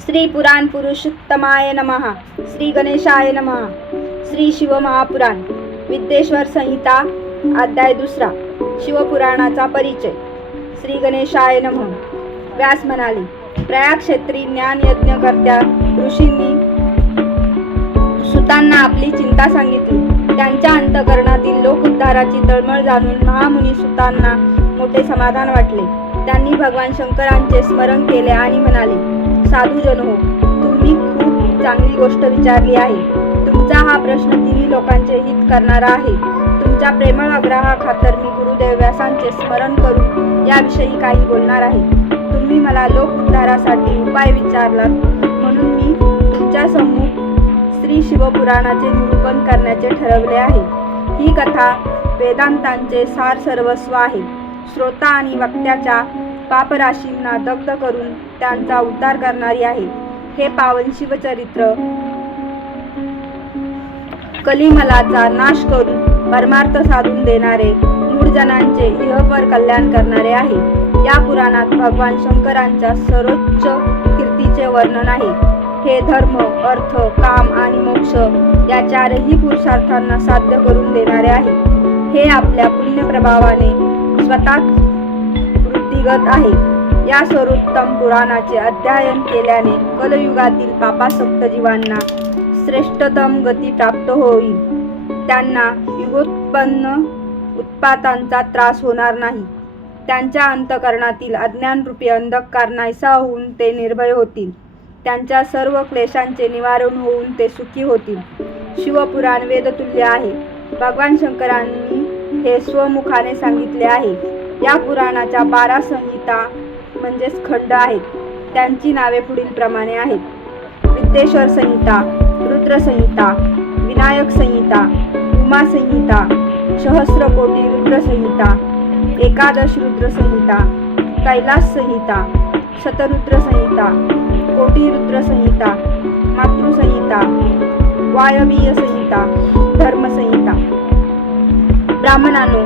श्री पुराण पुरुषोत्तमाय नमः श्री गणेशाय नमः श्री शिवमहापुराण विद्येश्वर संहिता अध्याय दुसरा शिवपुराणाचा परिचय. श्री गणेशाय नमः. व्यास म्हणाले प्रयाग क्षेत्री ज्ञान यज्ञ करत्या ऋषींनी सुतांना आपली चिंता सांगितली. त्यांच्या अंतकरणातील लोकउद्धाराची तळमळ जाणून महामुनी सुतांना मोठे समाधान वाटले. त्यांनी भगवान शंकरांचे स्मरण केले आणि म्हणाले साधूजन हो. तुम्ही खूप चांगली गोष्ट विचारली आहे. तुमचा हा प्रश्न तिन्ही लोकांचे हित करणारा आहे. तुमच्या प्रेमळ आग्रहाखातर मी गुरुदेव व्यासांचे स्मरण करून याविषयी काही बोलणार आहे. तुम्ही मला लोक उद्धारासाठी उपाय विचारलात. म्हणून मी तुमच्या समूह श्री शिवपुराणाचे निरूपण करण्याचे ठरवले आहे. ही कथा वेदांतांचे सार सर्वस्व आहे. श्रोता आणि वक्त्याच्या पापराशींना दग्ध करून त्यांचा उद्धार करणारी आहे. हे पावन शिवचरित्र. कलिमलाचा नाश करून परमार्थ साधून देणारे मूळजनांचे इहपर कल्याण करणारे आहे. या पुराणात भगवान शंकरांच्या सर्वोच्च कीर्तीचे वर्णन आहे. हे धर्म अर्थ काम आणि मोक्ष या चारही पुरुषार्थांना साध्य करून देणारे आहे. हे आपल्या पुण्यप्रभावाने स्वतःच वृत्तीगत आहे. या सर्वोत्तम पुराणाचे अध्ययन केल्याने कलयुगातील पापासक्त जीवांना श्रेष्ठतम गती प्राप्त होईल. त्यांना युगोत्पन्न उत्पातांचा त्रास होणार नाही. त्यांच्या अंतकरणातील अज्ञानरूपी अंधकार नाहीसा होऊन ते निर्भय होतील. त्यांच्या सर्व क्लेशांचे निवारण होऊन ते सुखी होतील. शिवपुराण वेदतुल्य आहे. भगवान शंकरांनी हे स्वमुखाने सांगितले आहे. या पुराणाच्या बारा संहिता म्हणजेच खंड आहेत. त्यांची नावे पुढीलप्रमाणे आहेत. विद्येश्वर संहिता रुद्र संहिता विनायक संहिता उमा संहिता सहस्रकोटी रुद्र संहिता एकादश रुद्र संहिता कैलास संहिता शतरुद्र संहिता कोटी रुद्र संहिता मातृसंहिता वायवीय संहिता धर्मसंहिता ब्राह्मणानो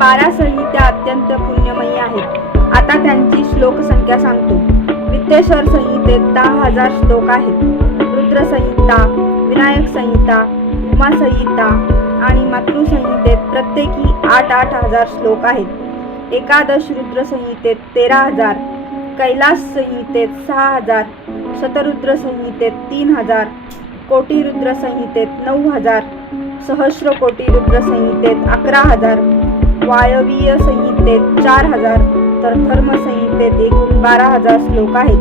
बारा संहिता अत्यंत पुण्यमयी आहेत. आता त्यांची श्लोक संख्या सांगतो. विद्येश्वर संहितेत दहा हजार श्लोक आहेत. रुद्रसंहिता विनायक संहिता उमा संहिता आणि मातृसंहितेत प्रत्येकी आठ आठ हजार श्लोक आहेत. एकादश रुद्र संहितेत तेरा हजार कैलास संहितेत सहा हजार शतरुद्र संहितेत तीन हजार कोटी रुद्र संहितेत नऊ हजार सहस्र कोटी रुद्र संहितेत अकरा हजार वायवीय संहितेत चार हजार तर धर्म संहितेत एकूण बारा हजार श्लोक आहेत.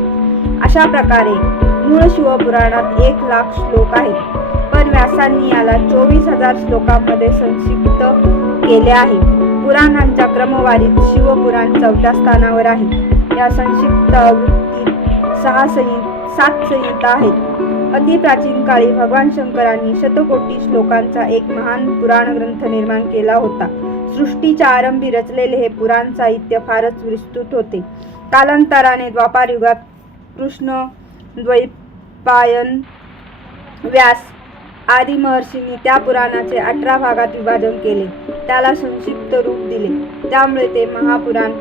अशा प्रकारे मूळ शिवपुराणात एक लाख श्लोक आहेत. पण व्यासांनी याला चोवीस हजार श्लोकांमध्ये संक्षिप्त केले आहे. पुराणांच्या क्रमवारीत शिवपुराण चौथ्या स्थानावर आहे. या संक्षिप्त आवृत्तीत सहा संहित सात संहिता आहेत. अतिप्राचीन काळी भगवान शंकरांनी शतकोटी श्लोकांचा एक महान पुराण ग्रंथ निर्माण केला होता. सृष्टीच्या आरंभी रचलेले हे पुराण साहित्य फारच विस्तृत होते. कालांतराने द्वापार युगात कृष्ण द्वैपायन व्यास आदी महर्षींनी त्या पुराणाचे अठरा भागात विभाजन केले. त्याला संक्षिप्त रूप दिले. त्यामुळे ते महापुराण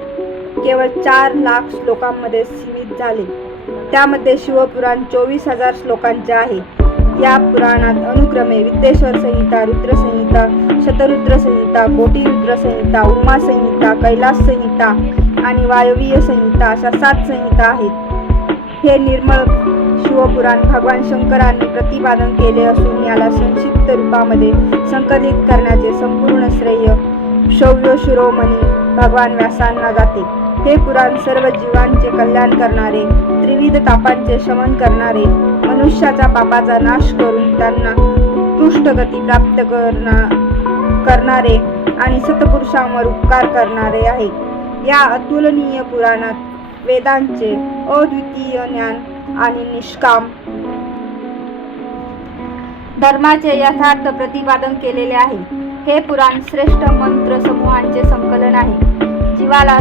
केवळ चार लाख श्लोकांमध्ये सीमित झाले. त्यामध्ये शिवपुराण चोवीस हजार श्लोकांचे आहे. या पुराणात अनुक्रमे विद्येश्वर संहिता रुद्र संहिता शतरुद्र संहिता कोटी रुद्र संहिता उमा संहिता कैलास संहिता आणि वायवीय संहिता अशा सात संहिता आहेत. हे निर्मळ शिवपुराण भगवान शंकरांनी प्रतिपादन केले असून याला संक्षिप्त रूपामध्ये संकलित करण्याचे संपूर्ण श्रेय शौर्य शिरोमणी भगवान व्यासांना जाते. हे पुराण सर्व जीवांचे कल्याण करणारे त्रिविध तापांचे शमन करणारे मनुष्याचा पापाचा नाश करून त्यांना उत्कृष्ट प्राप्त करना करणारे आणि सतपुरुषांवर उपकार करणारे आहे. या अतुलनीय पुराणात वेदांचे अद्वितीय ज्ञान आणि निष्काम धर्माचे यथार्थ प्रतिपादन केलेले आहे. हे पुराण श्रेष्ठ मंत्र समूहांचे संकलन आहे. जीवाला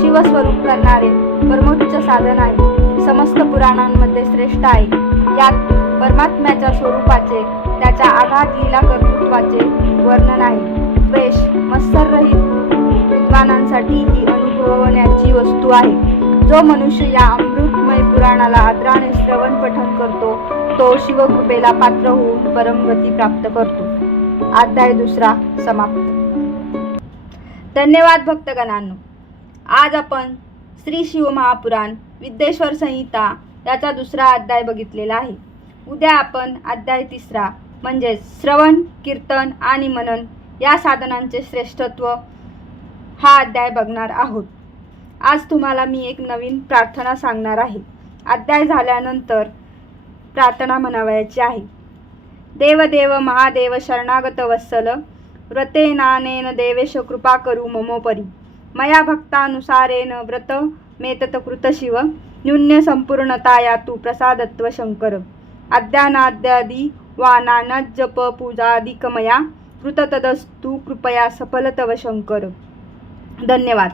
शिवस्वरूप करणारे परमोच्च साधन आहे. समस्त पुराणांमध्ये श्रेष्ठ आहे. यात परमात्म्याच्या स्वरूपाचे त्याच्या आघात लीला कर्तृत्वाचे वर्णन आहे. द्वेष मत्सररहित विद्वानांसाठी ही अनुभवण्याची वस्तू आहे. जो मनुष्य या अमृतमय पुराणाला आदराने श्रवण पठन करतो तो शिवकृपेला पात्र होऊन परमगती प्राप्त करतो. अध्याय दुसरा समाप्त. धन्यवाद भक्तगणांनो. आज आपण श्री शिवमहापुराण विद्येश्वर संहिता याचा दुसरा अध्याय बघितलेला आहे. उद्या आपण अध्याय तिसरा म्हणजेच श्रवण कीर्तन आणि मनन या साधनांचे श्रेष्ठत्व हा अध्याय बघणार आहोत. आज तुम्हाला मी एक नवीन प्रार्थना सांगणार आहे. अध्याय झाल्यानंतर प्रार्थना म्हणावयाची आहे. देवदेव महादेव शरणागत वत्सल व्रते नानेन देवेश कृपा करू ममोपरी. मया भक्तानुसारेण व्रत मेतत कृत शिव न्यून्य संपूर्णताया तू प्रसादत्व शंकर। अद्यानाद्यादी वा नानाजप पूजादिकमया कृत तदस्तु कृपया सफलतव शंकर। धन्यवाद।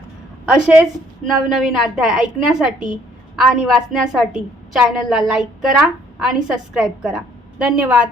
असेच नवनवीन अध्याय ऐकण्यासाठी आणि वाचण्यासाठी चॅनलला लाईक करा आणि सबस्क्राईब करा. धन्यवाद.